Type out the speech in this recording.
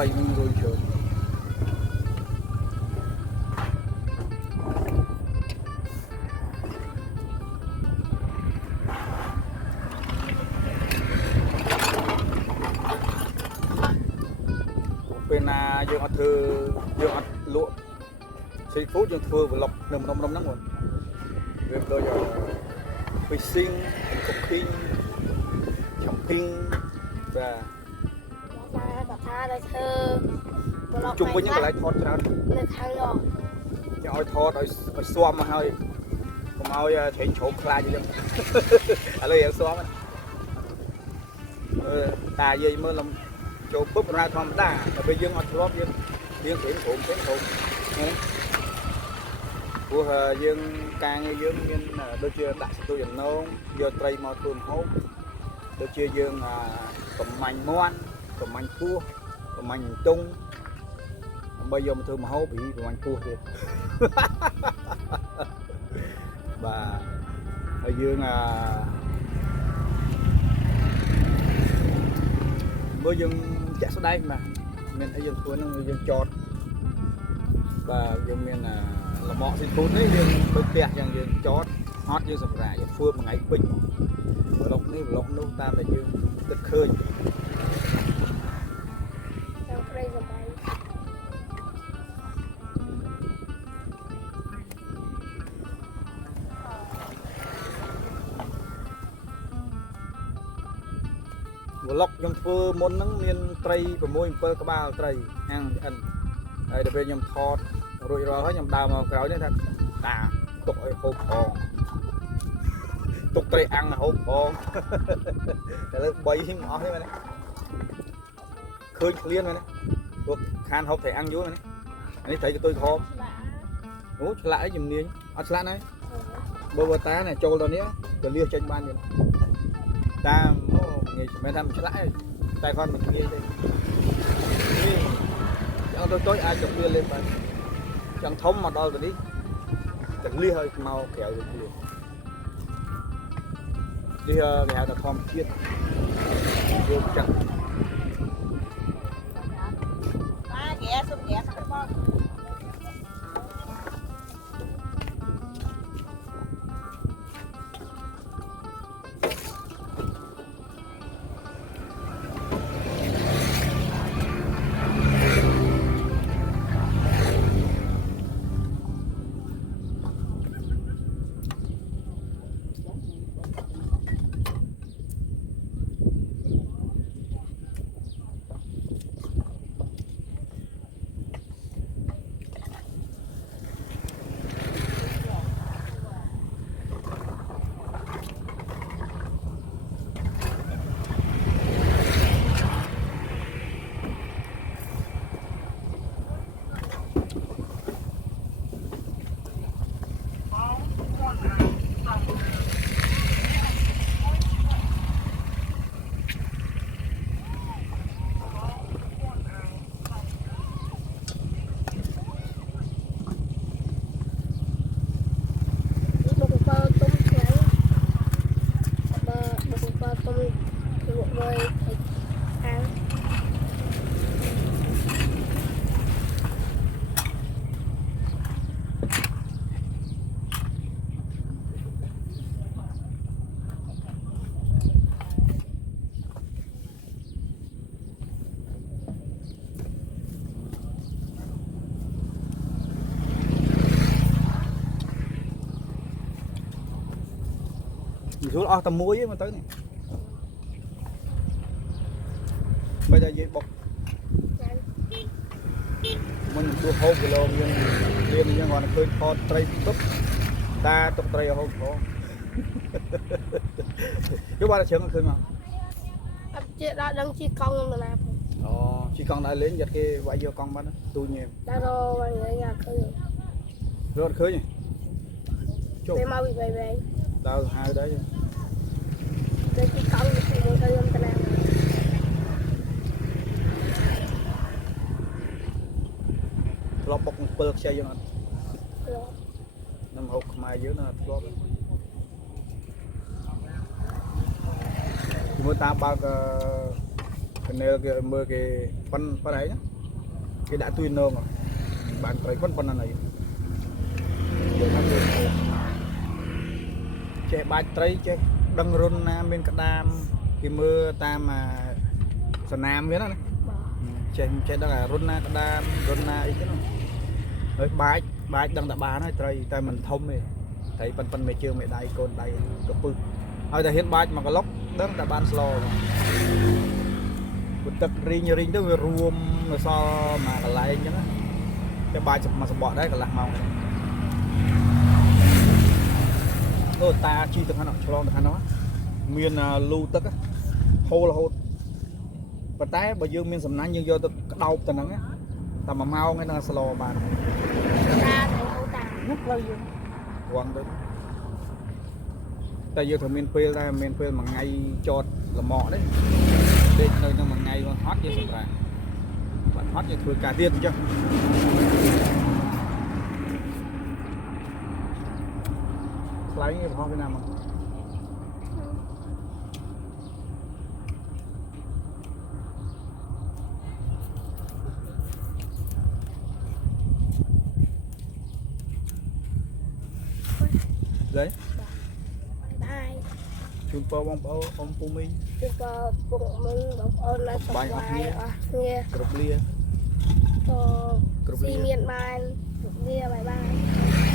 ត្រីវិញរួយជើពេលណាយើងអត់ធ្វើយើងអត់លក់ស៊ីហ្វូតយើងធ្វើប្លុកនៅម្ដុំហ្នឹងបងវាដូច fishing cooking camping បាទ ថាដល់ធ្វើប្លុក ជុំវិញកន្លែងថតច្រើន នៅខាងនោះ ខ្ញុំឲ្យថតឲ្យស៊ាំមកហើយកុំឲ្យច្រែងជ្រោកខ្លាចអញ្ចឹងឥឡូវយើងស៊ាំតាយាយមើលចូលពុបរ៉ាធម្មតាតែពេលយើងអត់ធ្លាប់យើងច្រែងជ្រោកព្រោះយើងការងារយើងមានដូចជាដាក់ស្ទូចអំណងយកត្រីមកធ្វើម្ហូបដូចជាយើងកំមាញ់មាន់កំមាញ់ពស់កំមាញ់តុងដើម្បីយកមកធ្វើម្ហូបពីកំមាញ់ពស់ទៀតបាទហើយយើងមើលយើងចាក់ស្ដែងបាទមានអីយើងធ្វើនឹងយើងចតបាទយើងមានលំអស៊ីហ្វូតនេះយើងដូចផ្ទះចឹងយើងចតហត់យើងសម្រាប់យើងធ្វើមួយថ្ងៃពេញប្លុកនេះប្លុកនោះតាមតែយើងគិតឃើញតាមព្រៃសបាយប្លុកខ្ញុំធ្វើមុនហ្នឹងមានត្រី6 7ក្បាលត្រីហាងឆ្អិនហើយដល់ពេលខ្ញុំថតរួចរាល់ហើយខ្ញុំដើរមកក្រោយនេះថាតាទុកឲ្យហូបផងទុកត្រីអាំងហូបផងតែលើ3មិនអស់ទេមែនទេឃើញឃ្លានមែនទេពួកខានហូបត្រីអាំងយូរមែនទេអានេះត្រីកតុយក្រហមអូឆ្លាក់អីជំនាញអត់ឆ្លាក់ណាបើតាណែចូលដល់នេះទៅលៀសចេញបានទៀតតាមងាយមិនថាមិនឆ្លាក់ទេតែគាត់មិនងាយទេនេះយ៉ាងតូចអាចទៅលៀសបានយ៉ាងធំមកដល់ទៅនេះទៅលៀសឲ្យមកក្រៅទៅលៀសគេហៅថាធម្មជាតិយកចាក់បាទគេសុំគេខាងបង ស្រួលអស់តែមួយទេមកទៅនេះមិនតែនិយាយបុកមិនទោះហូបគីឡូយើងលៀនយើងគាត់ឃើញថតត្រីទុកតាទុកត្រីហូបផងយកបានជើងឃើញមកអត់ជាដល់ដឹងជីកង់នៅណាផងអូជីកង់ដើរលេងយ៉ាត់គេវាយយកកង់បាត់ទូញែមដើរវិញយ៉ាឃើញរត់ឃើញចុះពេលមកវិវៃដើរហៅដែរទៅជីកង់មួយទៅខ្ញុំទៅណាធ្លាប់បុក7ខ្ចីយើងអត់ខ្ញុំហូបខ្មែរយើងនៅធ្លាប់មើលតាមបើកកណែលគេមើលគេប៉ុនអីណា cái đã tui nương rồi bạn trời vẫn này che bạch trời che đăng run bên cả đam cái mưa ta mà sân nam biết đó này che đó là run cả đam run ấy cái nó hơi bạch đăng đã bán này trời ta mình thông này thấy phần mẹ chưa mẹ đây con đây có pư ở đây hiện bạch mà có lóc đăng đã bán slow một tật riêng đó về ruộng rồi so mà lại cho nó cái bài chụp mà sập bọ đấy còn lạc màu ta chi được nó cho được nó miền lưu tức á hô là hô và tái bà dương miền sầm nắng nhưng do tôi đau từ nắng á tầm mà mau cái nó slow bàn ta thấy hô ta rất lâu rồi quăng đấy tại giờ thường miền quê mà ngay chọt là mọ đấy đến nơi nó mà ngay còn hot như sầm ra bạn hot như thôi cả tiền chưa lấy cái hoa Việt Nam không? Đấy. Bye. Chúng tôi bông Phu Mi. Chúng tôi bụng mình bông ơn là sọc bài nghe. Cục lia. Xi miên bàn. Cục lia bye bye.